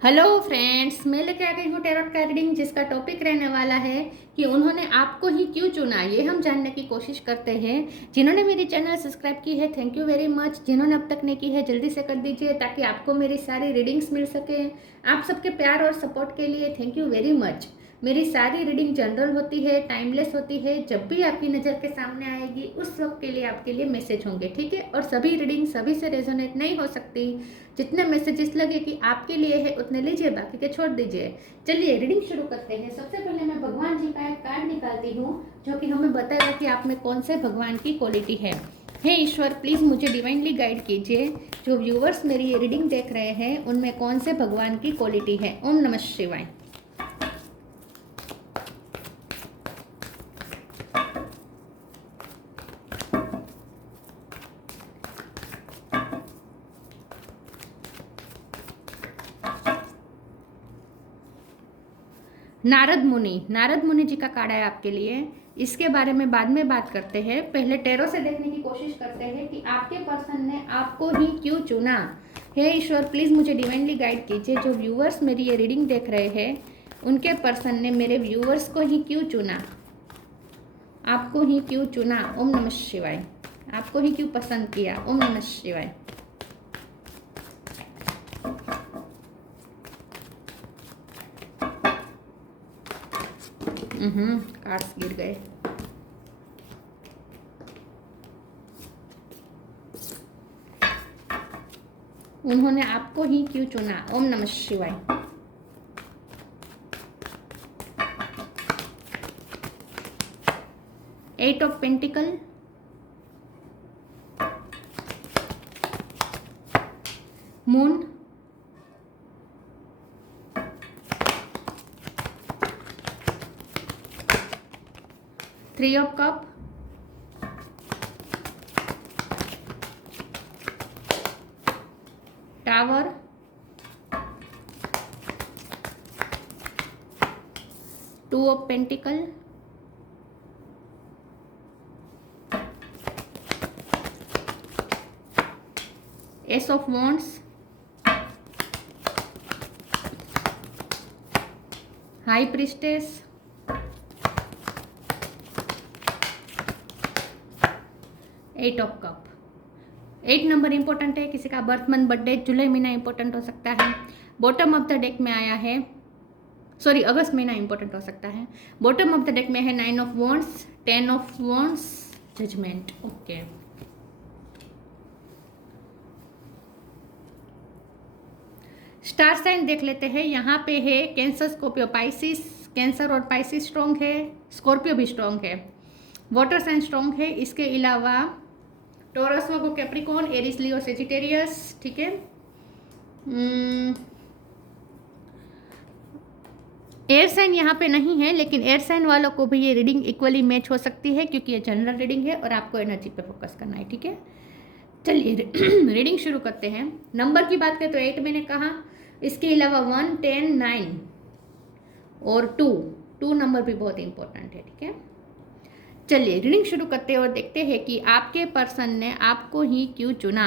Hello friends, मैं लेके आ गई हूँ टैरोट का रीडिंग, जिसका टॉपिक रहने वाला है कि उन्होंने आपको ही क्यों चुना। ये हम जानने की कोशिश करते हैं। जिन्होंने मेरी चैनल सब्सक्राइब की है, थैंक यू वेरी मच। जिन्होंने अब तक नहीं की है, जल्दी से कर दीजिए ताकि आपको मेरी सारी रीडिंग्स मिल सके। आप सबके प्यार और सपोर्ट के लिए थैंक यू वेरी मच। मेरी सारी रीडिंग जनरल होती है, टाइमलेस होती है। जब भी आपकी नज़र के सामने आएगी उस वक्त के लिए आपके लिए मैसेज होंगे, ठीक है। और सभी रीडिंग सभी से रेजोनेट नहीं हो सकती। जितने मैसेजेस लगे कि आपके लिए है उतने लीजिए, बाकी के छोड़ दीजिए। चलिए रीडिंग शुरू करते हैं। सबसे पहले मैं भगवान जी का एक कार्ड निकालती हूँ जो कि हमें बताएगा कि आप में कौन से भगवान की क्वालिटी है। हे ईश्वर, प्लीज़ मुझे डिवाइनली गाइड कीजिए। जो व्यूवर्स मेरी ये रीडिंग देख रहे हैं उनमें कौन से भगवान की क्वालिटी है। ओम नमः शिवाय। नारद मुनि जी का कार्ड है आपके लिए। इसके बारे में बाद में बात करते हैं। पहले टैरो से देखने की कोशिश करते हैं कि आपके पर्सन ने आपको ही क्यों चुना। हे ईश्वर, प्लीज़ मुझे डिवाइनली गाइड कीजिए। जो व्यूअर्स मेरी ये रीडिंग देख रहे हैं उनके पर्सन ने मेरे व्यूअर्स को ही क्यों चुना, आपको ही क्यों चुना। ओम नमः शिवाय। आपको ही क्यों पसंद किया। ओम नमः शिवाय। कार्ड्स गिर गए। उन्होंने आपको ही क्यों चुना। ओम नमः शिवाय। Eight of pentacle, moon, three of cup, tower, two of pentacle, ace of wands, high priestess, eight of cup. 8 नंबर इंपॉर्टेंट है। किसी का बर्थ मंथ बर्थडे जुलाई महीना इंपॉर्टेंट हो सकता है। बॉटम ऑफ द डेक में आया है, सॉरी अगस्त महीना इंपॉर्टेंट हो सकता है। बॉटम ऑफ द डेक में है 9 of wands, 10 of wands, judgement. Okay, star sign देख लेते हैं। यहाँ पे है कैंसर, स्कॉर्पियो, पाइसिस। कैंसर और पाइसिस स्ट्रॉन्ग है, स्कॉर्पियो भी स्ट्रॉन्ग है, वाटर साइन स्ट्रॉन्ग है। इसके अलावा Taurus, Virgo, Capricorn, Aries, Leo, Sagittarius, ठीक है। एयर साइन यहाँ पे नहीं है, लेकिन एयर साइन वालों को भी ये रीडिंग इक्वली मैच हो सकती है क्योंकि ये जनरल रीडिंग है और आपको एनर्जी पे फोकस करना है, ठीक है। चलिए रीडिंग शुरू करते हैं। नंबर की बात करें तो 8 मैंने कहा। इसके अलावा 1, 10, 9 और 2 नंबर भी बहुत इंपॉर्टेंट है, ठीक है। चलिए रीडिंग शुरू करते हैं और देखते हैं कि आपके पर्सन ने आपको ही क्यों चुना।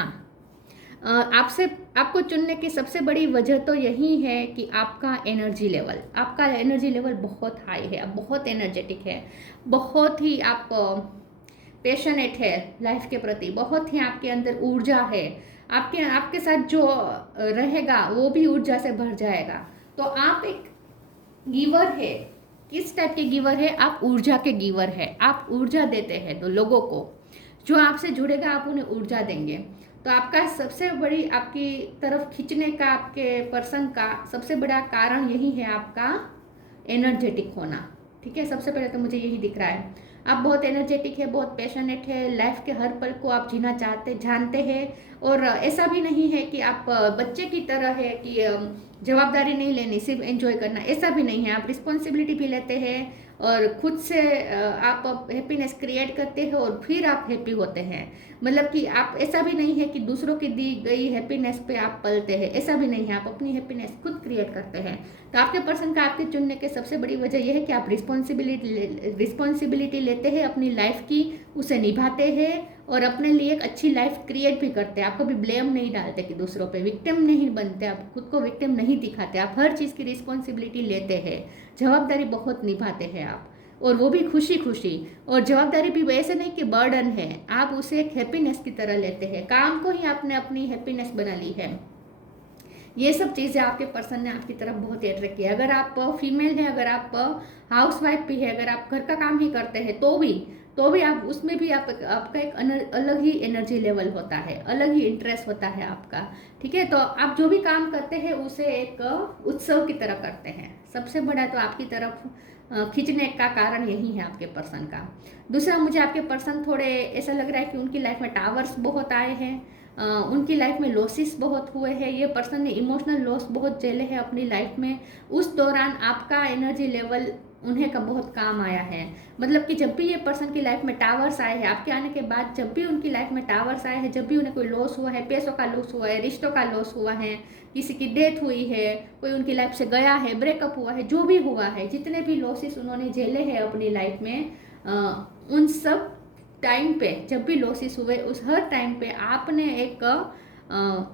आपको चुनने की सबसे बड़ी वजह तो यही है कि आपका एनर्जी लेवल बहुत हाई है। आप बहुत एनर्जेटिक है, बहुत ही आप पैशनेट है लाइफ के प्रति, बहुत ही आपके अंदर ऊर्जा है। आपके साथ जो रहेगा वो भी ऊर्जा से भर जाएगा। तो आप एक गिवर है। किस टाइप के गिवर है? आप ऊर्जा के गिवर है। आप ऊर्जा देते हैं तो लोगों को, जो आपसे जुड़ेगा आप उन्हें ऊर्जा देंगे। तो आपका सबसे बड़ी आपकी तरफ खींचने का, आपके पर्सन का सबसे बड़ा कारण यही है आपका एनर्जेटिक होना, ठीक है। सबसे पहले तो मुझे यही दिख रहा है। आप बहुत एनर्जेटिक है, बहुत पैशनेट है, लाइफ के हर पल को आप जीना जानते हैं। और ऐसा भी नहीं है कि आप बच्चे की तरह है कि जवाबदारी नहीं लेनी, सिर्फ एंजॉय करना, ऐसा भी नहीं है। आप रिस्पॉन्सिबिलिटी भी लेते हैं और खुद से आप हैप्पीनेस क्रिएट करते हैं और फिर आप हैप्पी होते हैं। मतलब कि आप, ऐसा भी नहीं है कि दूसरों की दी गई हैप्पीनेस पे आप पलते हैं, ऐसा भी नहीं है। आप अपनी हैप्पीनेस खुद क्रिएट करते हैं। तो आपके पर्सन का आपके चुनने के सबसे बड़ी वजह यह है कि आप रिस्पॉन्सिबिलिटी लेते हैं अपनी लाइफ की, उसे निभाते हैं और अपने लिए एक अच्छी लाइफ क्रिएट भी करते हैं। आप कभी ब्लेम नहीं डालते कि दूसरों पे, विक्टिम नहीं बनते, आप खुद को विक्टिम नहीं दिखाते, आप हर चीज़ की रिस्पॉन्सिबिलिटी लेते हैं, जवाबदारी बहुत निभाते हैं आप, और वो भी खुशी खुशी। और जवाबदारी भी वैसे नहीं कि बर्डन है, आप उसे एक हैप्पीनेस की तरह लेते हैं, काम को ही आपने अपनी हैप्पीनेस बना ली है। ये सब चीज़ें आपके पर्सन ने आपकी तरफ बहुत ही अट्रैक्ट किया। अगर आप फीमेल हैं, अगर आप हाउस वाइफ भी है, अगर आप घर का काम ही करते हैं तो भी आप उसमें भी आपका एक अलग ही एनर्जी लेवल होता है, अलग ही इंटरेस्ट होता है आपका। ठीक है, तो आप जो भी काम करते हैं उसे एक उत्सव की तरह करते हैं। सबसे बड़ा तो आपकी तरफ खींचने का कारण यही है आपके पर्सन का। दूसरा, मुझे आपके पर्सन थोड़े ऐसा लग रहा है कि उनकी लाइफ में टावर्स बहुत आए हैं, उनकी लाइफ में लॉसेस बहुत हुए हैं, ये पर्सन ने इमोशनल लॉस बहुत झेले हैं अपनी लाइफ में। उस दौरान आपका एनर्जी लेवल उन्हें का बहुत काम आया है। मतलब कि जब भी ये पर्सन की लाइफ में टावर्स आए हैं, आपके आने के बाद जब भी उनकी लाइफ में टावर्स आए हैं, जब भी उन्हें कोई लॉस हुआ है, पैसों का लॉस हुआ है, रिश्तों का लॉस हुआ है, किसी की डेथ हुई है, कोई उनकी लाइफ से गया है, ब्रेकअप हुआ है, जो भी हुआ है, जितने भी लॉसेस उन्होंने झेले हैं अपनी लाइफ में, उन सब टाइम पे जब भी लॉसेस हुए उस हर टाइम पे आपने एक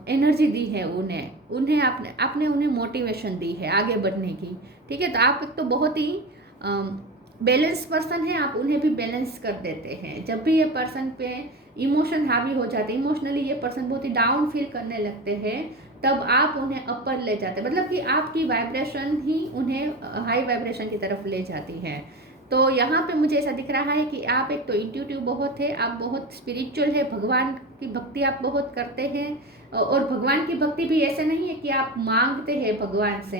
एनर्जी दी है उन्हें आपने उन्हें मोटिवेशन दी है आगे बढ़ने की। ठीक है, तो आप एक तो बहुत ही बैलेंस पर्सन है, आप उन्हें भी बैलेंस कर देते हैं। जब भी ये पर्सन पे इमोशन हावी हो जाते हैं, इमोशनली ये पर्सन बहुत ही डाउन फील करने लगते हैं, तब आप उन्हें अपर ले जाते हैं। मतलब कि आपकी वाइब्रेशन ही उन्हें हाई वाइब्रेशन की तरफ ले जाती है। तो यहाँ पे मुझे ऐसा दिख रहा है कि आप एक तो इंट्यूटिव बहुत है, आप बहुत स्पिरिचुअल है, भगवान की भक्ति आप बहुत करते हैं। और भगवान की भक्ति भी ऐसे नहीं है कि आप मांगते हैं भगवान से,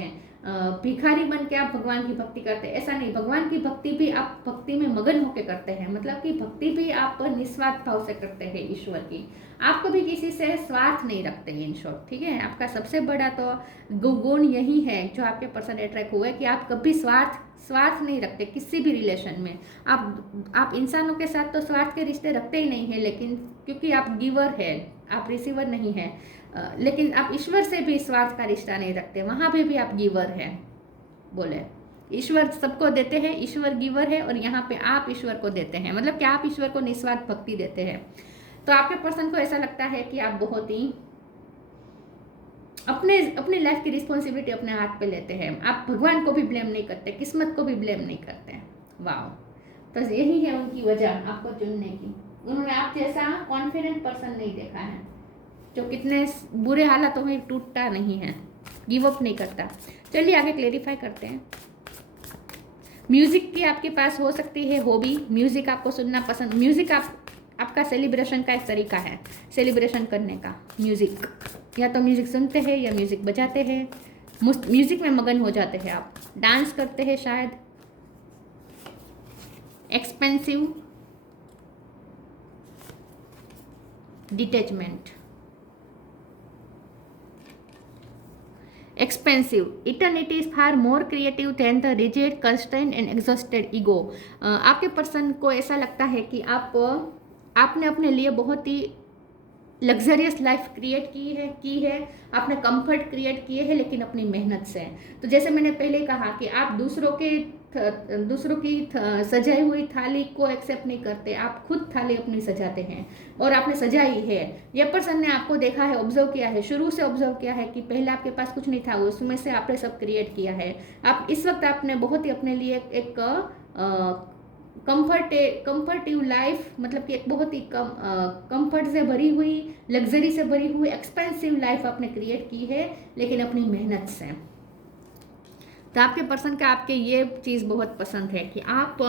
भिखारी बन के आप भगवान की भक्ति करते हैं, ऐसा नहीं। भगवान की भक्ति भी आप भक्ति में मगन होकर करते हैं, मतलब कि भक्ति भी आप निस्वार्थ भाव से करते हैं ईश्वर की। आप कभी किसी से स्वार्थ नहीं रखते इन शॉर्ट। ठीक है, आपका सबसे बड़ा तो गुण यही है जो आपके पर्सन अट्रैक्ट हुआ है कि आप कभी स्वार्थ नहीं रखते किसी भी रिलेशन में। आप इंसानों के साथ तो स्वार्थ के रिश्ते रखते ही नहीं है, लेकिन क्योंकि आप गिवर है, आप रिसीवर नहीं है। लेकिन आप ईश्वर से भी स्वार्थ का रिश्ता नहीं रखते, वहाँ पे भी आप गिवर है। बोले ईश्वर सबको देते हैं, ईश्वर गिवर है, और यहाँ पे आप ईश्वर को देते हैं, मतलब कि आप ईश्वर को निस्वार्थ भक्ति देते हैं। तो आपके पर्सन को ऐसा लगता है कि आप बहुत ही अपनी लाइफ की रिस्पॉन्सिबिलिटी अपने हाथ पे लेते हैं। आप भगवान को भी ब्लेम नहीं करते, किस्मत को भी ब्लेम नहीं करते। वाह, तो यही है उनकी वजह आपको चुनने की। उन्होंने आप जैसा कॉन्फिडेंट पर्सन नहीं देखा है, जो कितने बुरे हालातों में टूटता नहीं है, गिव अप नहीं करता। चलिए आगे क्लेरिफाई करते हैं। म्यूजिक की आपके पास हो सकती है हॉबी, म्यूजिक आपको सुनना पसंद, म्यूजिक आपका सेलिब्रेशन का एक तरीका है सेलिब्रेशन करने का। म्यूजिक, या तो म्यूजिक सुनते हैं या म्यूजिक बजाते हैं, म्यूजिक में मगन हो जाते हैं आप, डांस करते हैं शायद। Expensive, detachment, expensive, eternity is far more creative than the rigid constraint and exhausted ego. आपके पर्सन को ऐसा लगता है कि आपने अपने लिए बहुत ही लग्जरियस लाइफ क्रिएट की है, आपने कंफर्ट क्रिएट किए हैं, लेकिन अपनी मेहनत से। तो जैसे मैंने पहले कहा कि आप दूसरों की सजाई हुई थाली को एक्सेप्ट नहीं करते, आप खुद थाली अपनी सजाते हैं, और आपने सजाई है। ये पर्सन ने आपको देखा है, ऑब्जर्व किया है, शुरू से ऑब्जर्व किया है कि पहले आपके पास कुछ नहीं था, उसमें से आपने सब क्रिएट किया है। आप इस वक्त आपने बहुत ही अपने लिए एक कंफर्टिव लाइफ, मतलब कि एक बहुत ही कंफर्ट से भरी हुई, लग्जरी से भरी हुई एक्सपेंसिव लाइफ आपने क्रिएट की है, लेकिन अपनी मेहनत से। तो आपके पर्सन का आपके ये चीज़ बहुत पसंद है कि आप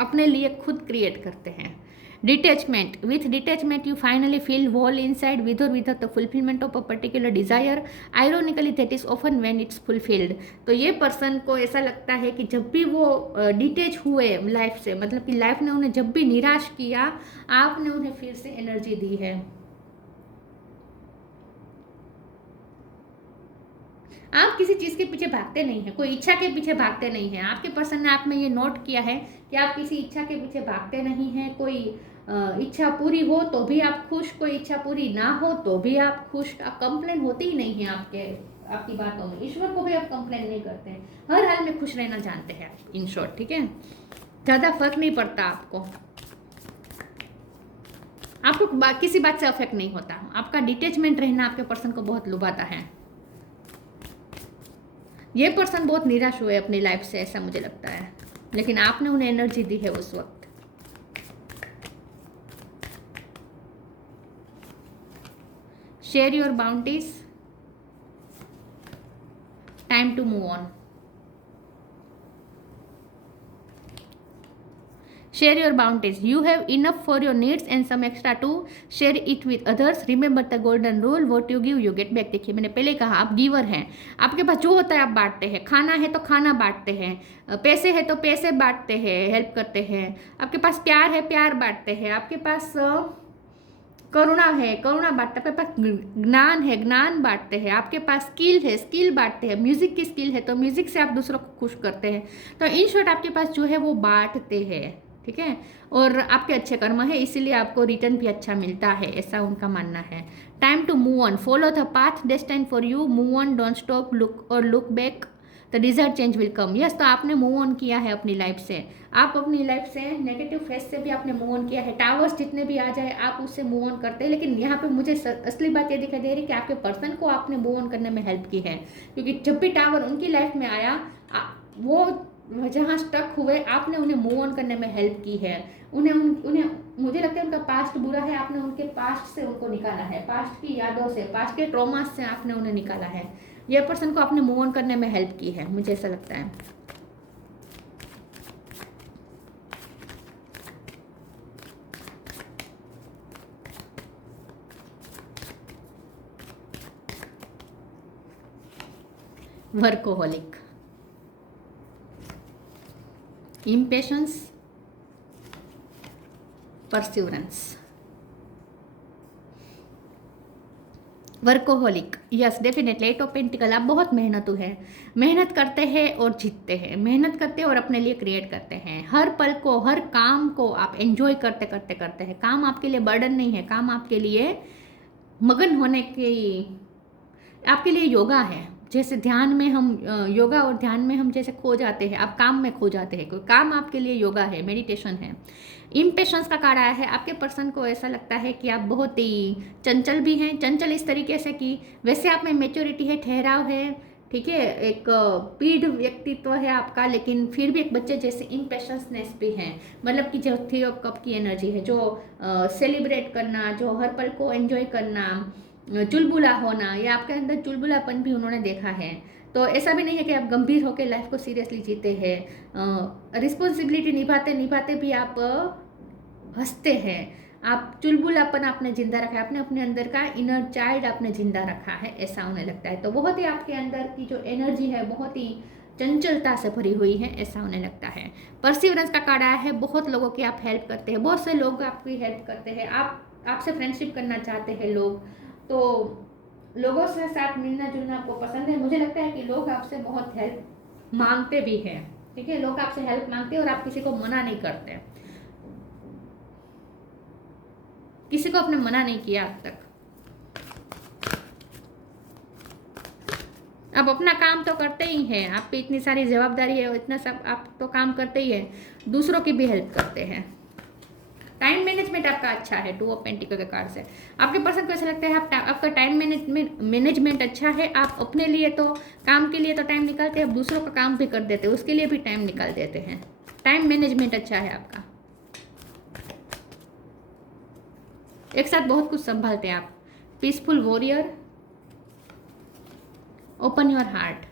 अपने लिए खुद क्रिएट करते हैं। Detachment, with detachment you finally feel whole inside with और without the fulfilment of a particular desire, ironically that is often when it's fulfilled. तो ये पर्सन को ऐसा लगता है कि जब भी वो डिटैच हुए लाइफ से, मतलब कि लाइफ ने उन्हें जब भी निराश किया, आपने उन्हें फिर से एनर्जी दी है। आप किसी चीज़ के पीछे भागते नहीं हैं, कोई इच्छा के पीछे भागते नहीं हैं। आपके पर्सन ने आप में ये नोट किया है कि आप किसी इच्छा के पीछे भागते नहीं हैं। कोई इच्छा पूरी हो तो भी आप खुश, कोई इच्छा पूरी ना हो तो भी आप खुश। आप कंप्लेन होती ही नहीं है आपकी बातों में। ईश्वर को भी आप कंप्लेन नहीं करते हैं, हर हाल में खुश रहना जानते हैं इन शॉर्ट। ठीक है, ज़्यादा फर्क नहीं पड़ता आपको। आपको किसी बात से अफेक्ट नहीं होता। आपका डिटैचमेंट रहना आपके पर्सन को बहुत लुभाता है। ये पर्सन बहुत निराश हुए अपनी लाइफ से, ऐसा मुझे लगता है, लेकिन आपने उन्हें एनर्जी दी है उस वक्त। Share your boundaries, time to move on. Share your boundaries. You have enough for your needs and some extra to share it with others. Remember the golden rule, what you give you get back. देखिए मैंने पहले कहा आप giver हैं, आपके पास जो होता है आप बांटते हैं। खाना है तो खाना बांटते हैं, पैसे है तो पैसे बांटते हैं, हेल्प करते हैं। आपके पास प्यार है, प्यार बांटते हैं। आपके पास करुणा है, करुणा बांटते हैं। आपके पास ज्ञान है, ज्ञान बांटते हैं। आपके पास स्किल है, स्किल बांटते हैं। म्यूजिक की स्किल है तो म्यूजिक से आप दूसरों को खुश करते हैं। तो इन शॉर्ट आपके पास जो है वो बांटते हैं, ठीक है। और आपके अच्छे कर्म है, इसीलिए आपको रिटर्न भी अच्छा मिलता है, ऐसा उनका मानना है। Time to move on, follow the path destined for you, move on, don't stop, look back, the desired change will come. Yes, तो आपने मूव ऑन किया है अपनी लाइफ से। आप अपनी लाइफ से नेगेटिव फेस से भी आपने मूव ऑन किया है। टावर्स जितने भी आ जाए आप उससे मूव ऑन करते हैं, लेकिन यहाँ पे मुझे असली बात ये दिखाई दे रही है कि आपके पर्सन को आपने मूव ऑन करने में हेल्प की है, क्योंकि जब भी टावर उनकी लाइफ में आया वो जहाँ स्टक हुए आपने उन्हें मूव ऑन करने में हेल्प की है। उन्हें मुझे लगता है उनका पास्ट बुरा है, आपने उनके पास्ट से उनको निकाला है, पास्ट की यादों से, पास्ट के ट्रॉमा से आपने उन्हें निकाला है। ये पर्सन को आपने मूव ऑन करने में हेल्प की है, मुझे ऐसा लगता है। Workaholic, impatience, perseverance, workaholic, yes definitely. Eight of pentacle, आप बहुत मेहनतू है, मेहनत करते हैं और जीतते हैं, मेहनत करते हैं और अपने लिए क्रिएट करते हैं। हर पल को, हर काम को आप एंजॉय करते करते करते हैं। काम आपके लिए बर्डन नहीं है, काम आपके लिए मगन होने की, आपके लिए योगा है। जैसे ध्यान में हम योगा और ध्यान में हम जैसे खो जाते हैं, आप काम में खो जाते हैं। कोई काम आपके लिए योगा है, मेडिटेशन है। इम्पेशंस का कार्ड आया है। आपके पर्सन को ऐसा लगता है कि आप बहुत ही चंचल भी हैं, चंचल इस तरीके से कि वैसे आप में मेच्योरिटी है, ठहराव है, ठीक है, एक पीढ़ व्यक्तित्व है आपका, लेकिन फिर भी एक बच्चे जैसे इम्पेशंसनेस भी है। मतलब कि जो थ्री ऑफ कप की एनर्जी है, जो सेलिब्रेट करना, जो हर पल को एंजॉय करना, चुलबुला होना, या आपके अंदर चुलबुलापन भी उन्होंने देखा है। तो ऐसा भी नहीं है कि आप गंभीर होकर लाइफ को सीरियसली जीते हैं। रिस्पॉन्सिबिलिटी निभाते निभाते भी आप हंसते हैं। आप चुलबुलापन आपने जिंदा रखा है, आपने अपने अंदर का इनर चाइल्ड आपने जिंदा रखा है, ऐसा उन्हें लगता है। तो बहुत ही आपके अंदर की जो एनर्जी है बहुत ही चंचलता से भरी हुई है, ऐसा उन्हें लगता है। परसिवरेंस का कार्ड आया है। बहुत लोगों की आप हेल्प करते हैं, बहुत से लोग आपकी हेल्प करते हैं, आपसे फ्रेंडशिप करना चाहते हैं लोग। तो लोगों से साथ मिलना जुलना आपको पसंद है। मुझे लगता है कि लोग आपसे बहुत हेल्प मांगते भी हैं, ठीक है, लोग आपसे हेल्प मांगते हैं और आप किसी को मना नहीं करते, किसी को आपने मना नहीं किया आज तक। आप अपना काम तो करते ही हैं, आप पे इतनी सारी जवाबदारी है, इतना सब आप तो काम करते ही हैं, दूसरों की भी हेल्प करते हैं। टाइम मैनेजमेंट आपका अच्छा है, टू ऑफ पेंटिकल के कार्ड से। आपके पर्सन को ऐसा लगता है आपका टाइम मैनेजमेंट अच्छा है। आप अपने लिए तो काम के लिए तो टाइम निकालते हैं, आप दूसरों का काम भी कर देते हैं, उसके लिए भी टाइम निकाल देते हैं। टाइम मैनेजमेंट अच्छा है आपका, एक साथ बहुत कुछ संभालते हैं आप। Peaceful warrior, open your heart,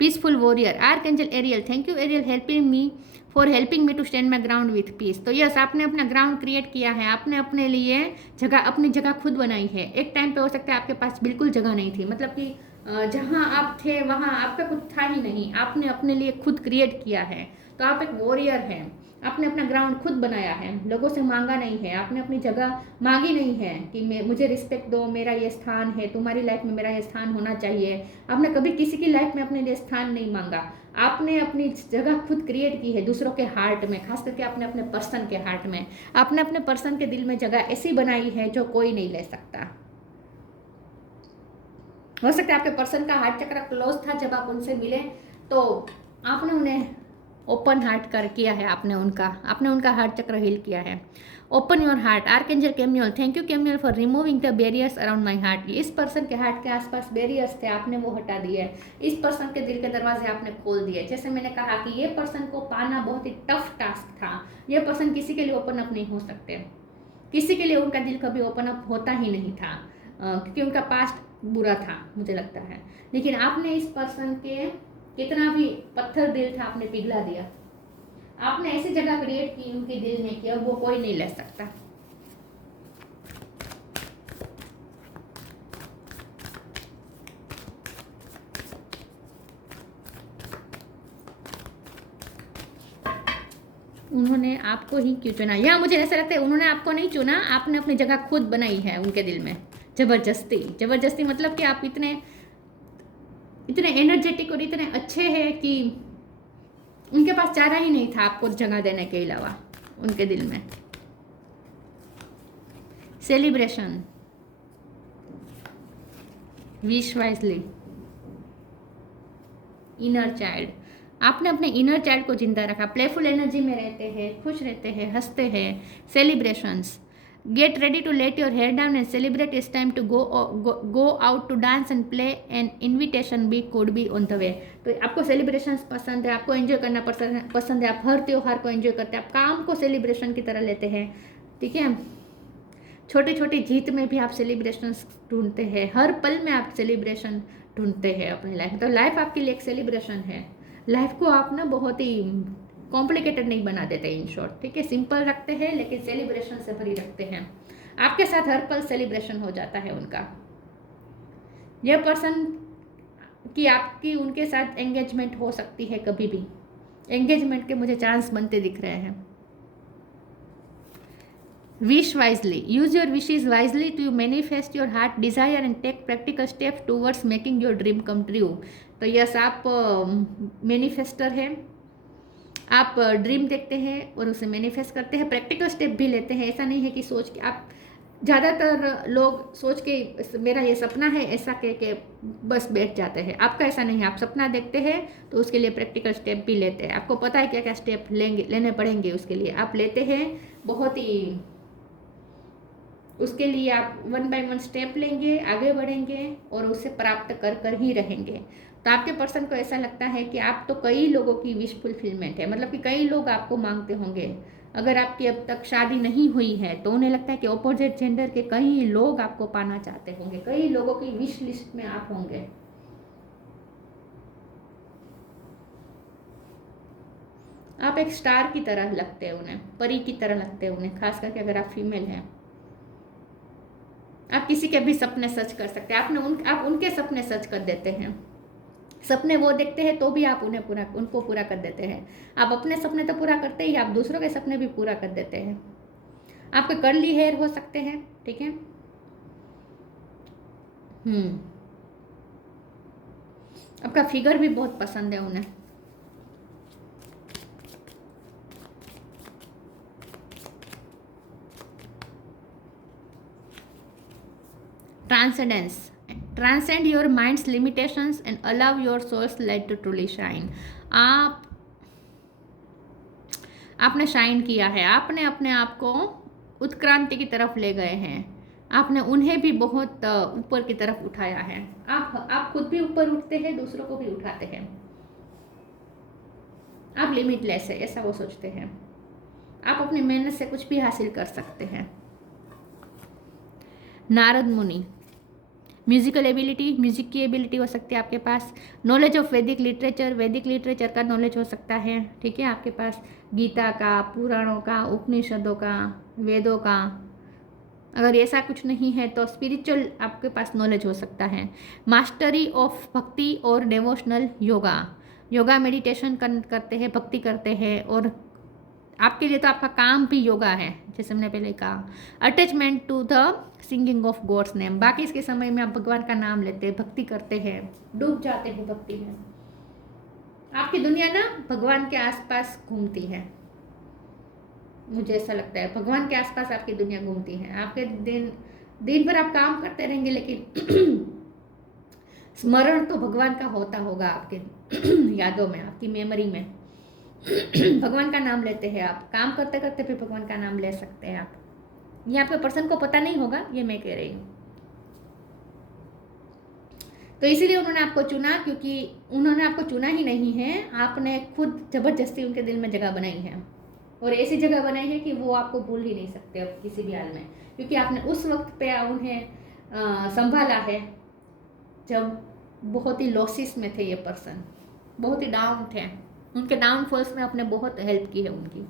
peaceful warrior, archangel Ariel, thank you Ariel helping me for helping me to stand my ground with peace. तो यस, आपने अपना ग्राउंड क्रिएट किया है, आपने अपने लिए अपनी जगह खुद बनाई है। एक टाइम पे हो सकता है आपके पास बिल्कुल जगह नहीं थी, मतलब कि जहाँ आप थे वहाँ आपका कुछ था ही नहीं, आपने अपने लिए खुद क्रिएट किया है। तो आप एक वॉरियर हैं, आपने अपना ग्राउंड खुद बनाया है, लोगों से मांगा नहीं है, आपने अपनी जगह मांगी नहीं है कि मुझे रिस्पेक्ट दो, मेरा ये स्थान है, तुम्हारी लाइफ में मेरा ये स्थान होना चाहिए। आपने कभी किसी की लाइफ में अपने लिए स्थान नहीं मांगा, आपने अपनी जगह खुद क्रिएट की है दूसरों के हार्ट में, खास करके आपने अपने पर्सन के हार्ट में, आपने अपने पर्सन के दिल में जगह ऐसी बनाई है जो कोई नहीं ले सकता। हो सकता है आपके पर्सन का हार्ट चक्र क्लोज था, जब आप उनसे मिले तो आपने उन्हें ओपन हार्ट कर किया है आपने उनका हार्ट चक्र हील किया है। Open your heart, archangel Chamuel, thank you Chamuel for removing the barriers around my heart. इस पर्सन के हार्ट के आसपास बैरियर्स थे, आपने वो हटा दिए है। इस पर्सन के दिल के दरवाजे आपने खोल दिए। जैसे मैंने कहा कि ये पर्सन को पाना बहुत ही टफ टास्क था। ये पर्सन किसी के लिए ओपन अप नहीं हो सकते, किसी के लिए उनका दिल कभी ओपन अप होता ही नहीं था, क्योंकि उनका पास्ट बुरा था मुझे लगता है। लेकिन आपने इस पर्सन के कितना भी पत्थर दिल था आपने पिघला दिया। आपने ऐसी जगह क्रिएट की उनके दिल में कि अब वो कोई नहीं ले सकता। उन्होंने आपको ही क्यों चुना? या मुझे ऐसा लगता है उन्होंने आपको नहीं चुना, आपने अपनी जगह खुद बनाई है उनके दिल में जबरदस्ती। जबरदस्ती मतलब कि आप इतने इतने एनर्जेटिक और इतने अच्छे हैं कि उनके पास चारा ही नहीं था आपको जगह देने के अलावा उनके दिल में। Celebration, wish wisely, inner child, आपने अपने इनर चाइल्ड को जिंदा रखा। प्लेफुल एनर्जी में रहते हैं, खुश रहते हैं, हंसते हैं। Celebrations, get ready to let your hair down and celebrate, it's time to go out to dance and play and invitation be could be on the way. तो आपको सेलिब्रेशंस पसंद है, आपको एंजॉय करना पसंद है, आप हर त्योहार को एंजॉय करते हैं, आप काम को सेलिब्रेशन की तरह लेते हैं, ठीक है। छोटी छोटी जीत में भी आप सेलिब्रेशंस ढूंढते हैं, हर पल में आप सेलिब्रेशन ढूंढते हैं अपनी लाइफ। तो लाइफ आपके लिए एक सेलिब्रेशन है। लाइफ को आप ना बहुत ही कॉम्प्लिकेटेड नहीं बना देते, इन शॉर्ट, ठीक है, सिंपल रखते हैं लेकिन सेलिब्रेशन से भरी रखते हैं। आपके साथ हर पल सेलिब्रेशन हो जाता है उनका। यह पर्सन की आपकी उनके साथ एंगेजमेंट हो सकती है, कभी भी एंगेजमेंट के मुझे चांस बनते दिख रहे हैं। Wish wisely, use your wishes wisely to manifest your heart desire and take practical step towards making your dream come true. तो यस, आप मैनिफेस्टर हैं, आप ड्रीम देखते हैं और उसे मैनिफेस्ट करते हैं, प्रैक्टिकल स्टेप भी लेते हैं। ऐसा नहीं है कि सोच के आप, ज़्यादातर लोग सोच के मेरा ये सपना है ऐसा कह के बस बैठ जाते हैं। आपका ऐसा नहीं है, आप सपना देखते हैं तो उसके लिए प्रैक्टिकल स्टेप भी लेते हैं। आपको पता है क्या क्या स्टेप लेने पड़ेंगे, उसके लिए आप लेते हैं बहुत ही, उसके लिए आप 1 बाय 1 स्टेप लेंगे, आगे बढ़ेंगे और उसे प्राप्त कर ही रहेंगे। तो आपके पर्सन को ऐसा लगता है कि आप तो कई लोगों की विश फुलफिलमेंट है, मतलब कि कई लोग आपको मांगते होंगे। अगर आपकी अब तक शादी नहीं हुई है तो उन्हें लगता है कि ऑपोजिट जेंडर के कई लोग आपको पाना चाहते होंगे, कई लोगों की विश लिस्ट में आप होंगे। आप एक स्टार की तरह लगते हैं उन्हें, परी की तरह लगते हैं उन्हें, खास करके अगर आप फीमेल हैं। आप किसी के भी सपने सच कर सकते हैं, आप उनके सपने सच कर देते हैं। सपने वो देखते हैं तो भी आप उनको पूरा कर देते हैं। आप अपने सपने तो पूरा करते ही, आप दूसरों के सपने भी पूरा कर देते हैं। आपके कर्ली हेयर हो सकते हैं, ठीक है। आपका फिगर भी बहुत पसंद है उन्हें। Transcendence, transcend your mind's limitations and allow your soul's light to truly shine. आपने शाइन किया है, आपने अपने आप को उत्क्रांति की तरफ ले गए हैं, आपने उन्हें भी बहुत ऊपर की तरफ उठाया है। आप खुद भी ऊपर उठते हैं, दूसरों को भी उठाते हैं। आप लिमिटलेस है, ऐसा वो सोचते हैं। आप अपनी मेहनत से कुछ भी हासिल कर सकते हैं। नारद मुनि, म्यूजिकल एबिलिटी, म्यूजिक की एबिलिटी हो सकती है आपके पास। नॉलेज ऑफ वैदिक लिटरेचर का नॉलेज हो सकता है, ठीक है। आपके पास गीता का, पुराणों का, उपनिषदों का, वेदों का। अगर ऐसा कुछ नहीं है तो स्पिरिचुअल आपके पास नॉलेज हो सकता है। मास्टरी ऑफ भक्ति और डिवोशनल योगा मेडिटेशन करते हैं, भक्ति करते हैं, और आपके लिए तो आपका काम भी योगा है, जैसे हमने पहले कहा। Attachment to the singing of God's name, बाकी इसके समय में आप भगवान का नाम लेते हैं, भक्ति करते हैं, डूब जाते हैं भक्ति में। आपकी दुनिया ना भगवान के आसपास घूमती है, मुझे ऐसा लगता है भगवान के आसपास आपकी दुनिया घूमती है। आपके दिन भर आप काम करते रहेंगे लेकिन स्मरण तो भगवान का होता होगा आपके यादों में, आपकी मेमोरी में। भगवान का नाम लेते हैं आप, काम करते करते भी भगवान का नाम ले सकते हैं आप। ये आपके पर्सन को पता नहीं होगा, ये मैं कह रही हूँ। तो इसीलिए उन्होंने आपको चुना, क्योंकि उन्होंने आपको चुना ही नहीं है, आपने खुद जबरदस्ती उनके दिल में जगह बनाई है, और ऐसी जगह बनाई है कि वो आपको भूल ही नहीं सकते अब किसी भी हाल में, क्योंकि आपने उस वक्त पे उन्हें संभाला है जब बहुत ही लॉसेस में थे ये पर्सन, बहुत ही डाउन थे, उनके डाउनफॉल्स में आपने बहुत हेल्प की है उनकी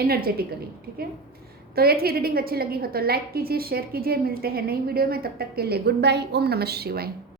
एनर्जेटिकली। ठीक है, तो ये थी रीडिंग। अच्छी लगी हो तो लाइक कीजिए, शेयर कीजिए। मिलते हैं नई वीडियो में, तब तक के लिए गुड बाय। ओम नमः शिवाय।